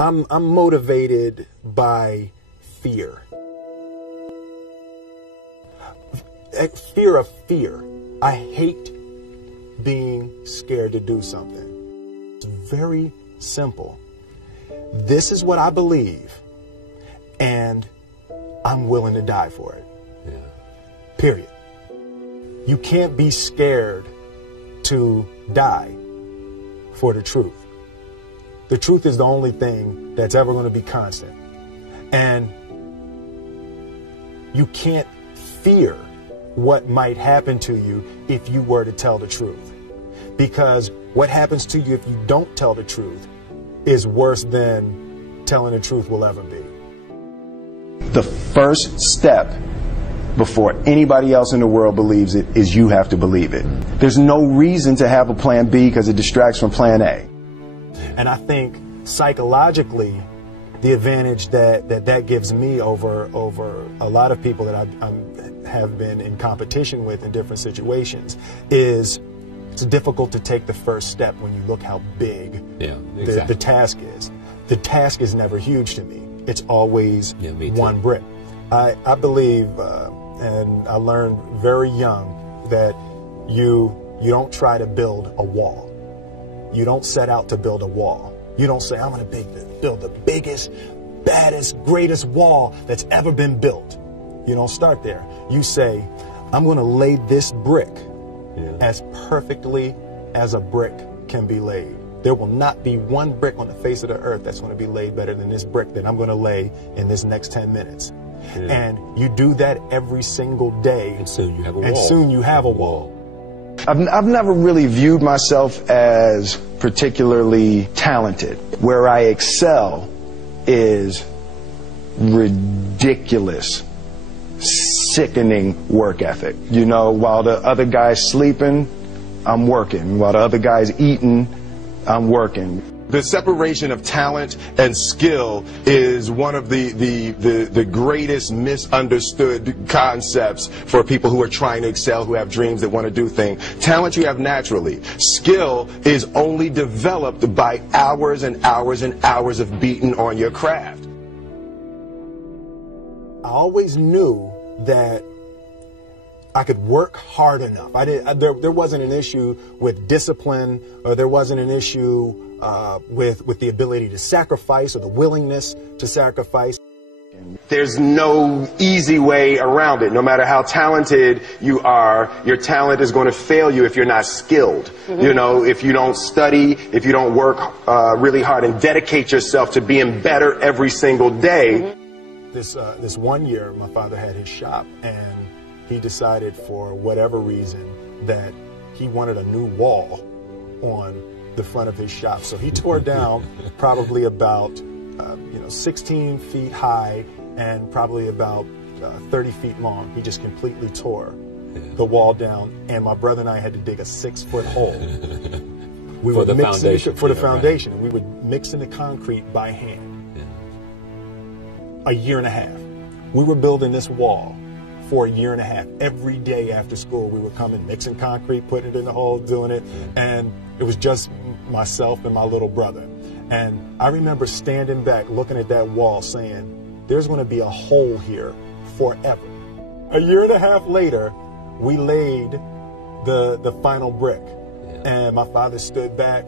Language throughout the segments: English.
I'm motivated by fear. Fear of fear. I hate being scared to do something. It's very simple. This is what I believe, and I'm willing to die for it. Yeah. Period. You can't be scared to die for the truth. The truth is the only thing that's ever going to be constant. And you can't fear what might happen to you if you were to tell the truth. Because what happens to you if you don't tell the truth is worse than telling the truth will ever be. The first step before anybody else in the world believes it is you have to believe it. There's no reason to have a plan B because it distracts from plan A. And I think psychologically, the advantage that gives me over a lot of people that I have been in competition with in different situations is it's difficult to take the first step when you look how big the task is. The task is never huge to me. It's always one brick. I believe, and I learned very young, that you don't try to build a wall. You don't set out to build a wall. You don't say, I'm going to build the biggest, baddest, greatest wall that's ever been built. You don't start there. You say, I'm going to lay this brick as perfectly as a brick can be laid. There will not be one brick on the face of the earth that's going to be laid better than this brick that I'm going to lay in this next 10 minutes. Yeah. And you do that every single day. And soon you have a wall. And soon you have a wall. I've never really viewed myself as particularly talented. Where I excel is ridiculous, sickening work ethic. You know, while the other guy's sleeping, I'm working. While the other guy's eating, I'm working. The separation of talent and skill is one of the greatest misunderstood concepts for people who are trying to excel, who have dreams that want to do things. Talent you have naturally. Skill is only developed by hours and hours and hours of beating on your craft. I always knew that I could work hard enough. There wasn't an issue with discipline, or there wasn't an issue with the ability to sacrifice or the willingness to sacrifice. There's no easy way around it. No matter how talented you are, your talent is going to fail you if you're not skilled. You know, if you don't study, if you don't work really hard and dedicate yourself to being better every single day. This one year, my father had his shop, and he decided for whatever reason that he wanted a new wall on the front of his shop. So he tore down probably about 16 feet high and probably about 30 feet long. He just completely tore the wall down, and my brother and I had to dig a 6-foot hole. We for the foundation. And we would mix in the concrete by hand. A year and a half. We were building this wall for a year and a half. Every day after school, we would come in, mixing concrete, putting it in the hole, doing it. And it was just myself and my little brother. And I remember standing back, looking at that wall, saying, there's going to be a hole here forever. A year and a half later, we laid the final brick. And my father stood back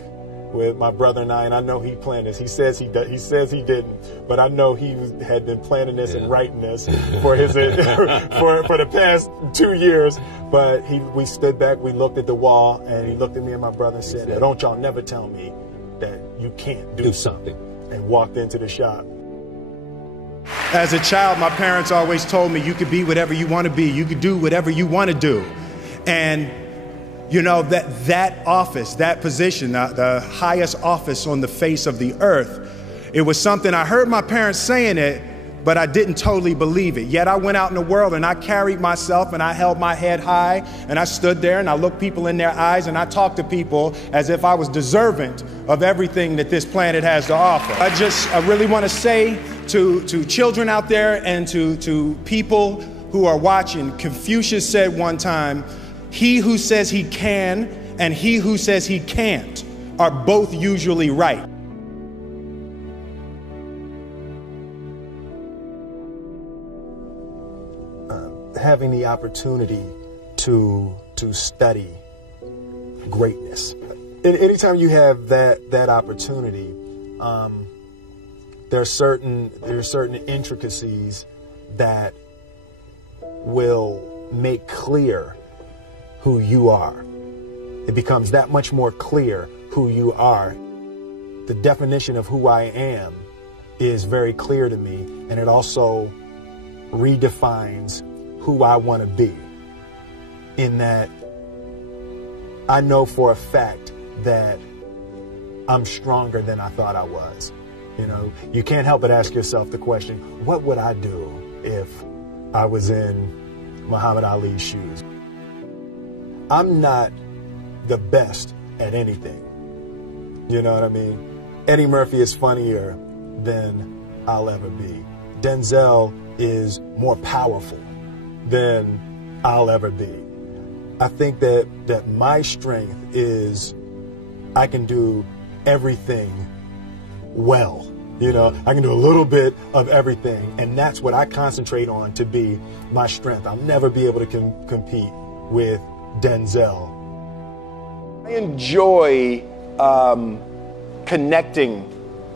with my brother and I know he planned this. He says he didn't, but I know he had been planning this and writing this for his for the past 2 years. But we stood back, we looked at the wall, and he looked at me and my brother and said, "Now, don't y'all never tell me that you can't do something," and walked into the shop. As a child, my parents always told me you could be whatever you want to be, you could do whatever you want to do. And you know, that office, that position, the highest office on the face of the earth, it was something I heard my parents saying it, but I didn't totally believe it. Yet I went out in the world and I carried myself and I held my head high and I stood there and I looked people in their eyes and I talked to people as if I was deserving of everything that this planet has to offer. I really want to say to children out there and to people who are watching, Confucius said one time, he who says he can and he who says he can't are both usually right. having the opportunity to study greatness. Anytime you have that opportunity, there are certain intricacies that will make clear who you are. It becomes that much more clear who you are. The definition of who I am is very clear to me, and it also redefines who I want to be, in that I know for a fact that I'm stronger than I thought I was. You know, you can't help but ask yourself the question, what would I do if I was in Muhammad Ali's shoes? I'm not the best at anything. You know what I mean? Eddie Murphy is funnier than I'll ever be. Denzel is more powerful than I'll ever be. I think that my strength is I can do everything well. You know, I can do a little bit of everything, and that's what I concentrate on to be my strength. I'll never be able to compete with Denzel. I enjoy connecting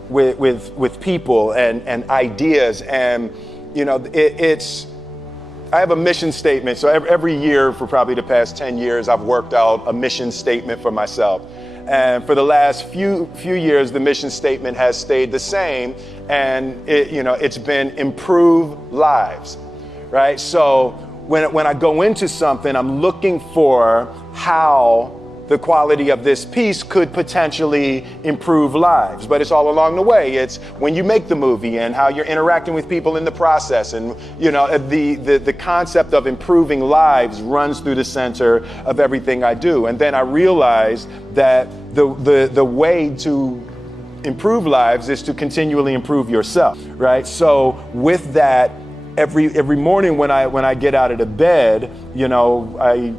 with people and ideas, and you know, I have a mission statement. So every year for probably the past 10 years, I've worked out a mission statement for myself. And for the last few years, the mission statement has stayed the same, and it's been improve lives, right? So when I go into something, I'm looking for how the quality of this piece could potentially improve lives. But it's all along the way. It's when you make the movie and how you're interacting with people in the process. And the concept of improving lives runs through the center of everything I do. And then I realized that the way to improve lives is to continually improve yourself, right? So with that, every morning when I get out of the bed, I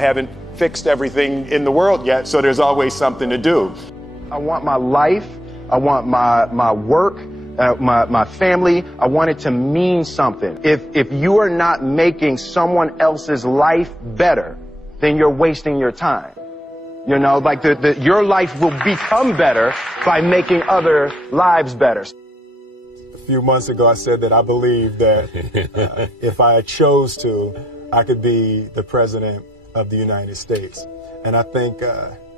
haven't fixed everything in the world yet, so there's always something to do. I want my life, I want my work, my family, I want it to mean something. If you are not making someone else's life better, then you're wasting your time. Like your life will become better by making other lives better. A few months ago, I said that I believe that if I chose to, I could be the president of the United States. And I think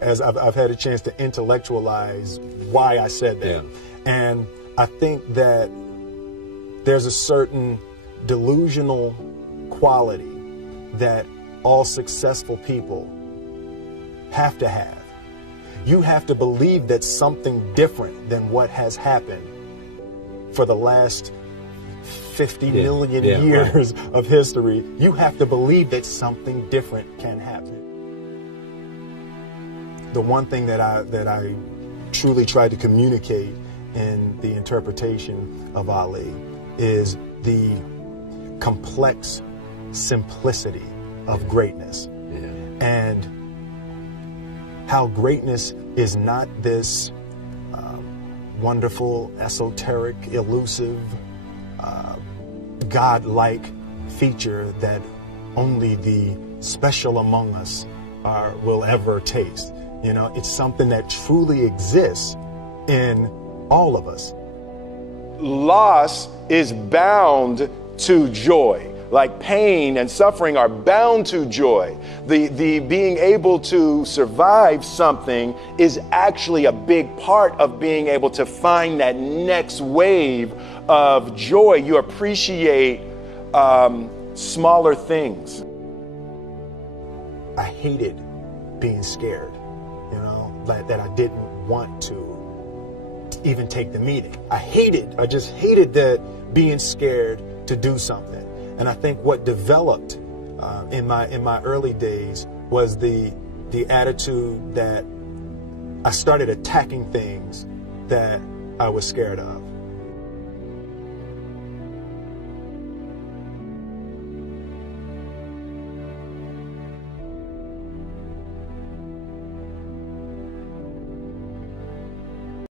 as I've had a chance to intellectualize why I said that. Yeah. And I think that there's a certain delusional quality that all successful people have to have. You have to believe that something different than what has happened for the last 50 million years of history. You have to believe that something different can happen. The one thing that I truly tried to communicate in the interpretation of Ali is the complex simplicity of greatness. And how greatness is not this wonderful, esoteric, elusive, God-like feature that only the special among us will ever taste. It's something that truly exists in all of us. Loss is bound to joy. Like pain and suffering are bound to joy. The being able to survive something is actually a big part of being able to find that next wave of joy. You appreciate smaller things. I hated being scared, that I didn't want to even take the meeting. I just hated that being scared to do something. And I think what developed in my early days was the attitude that I started attacking things that I was scared of.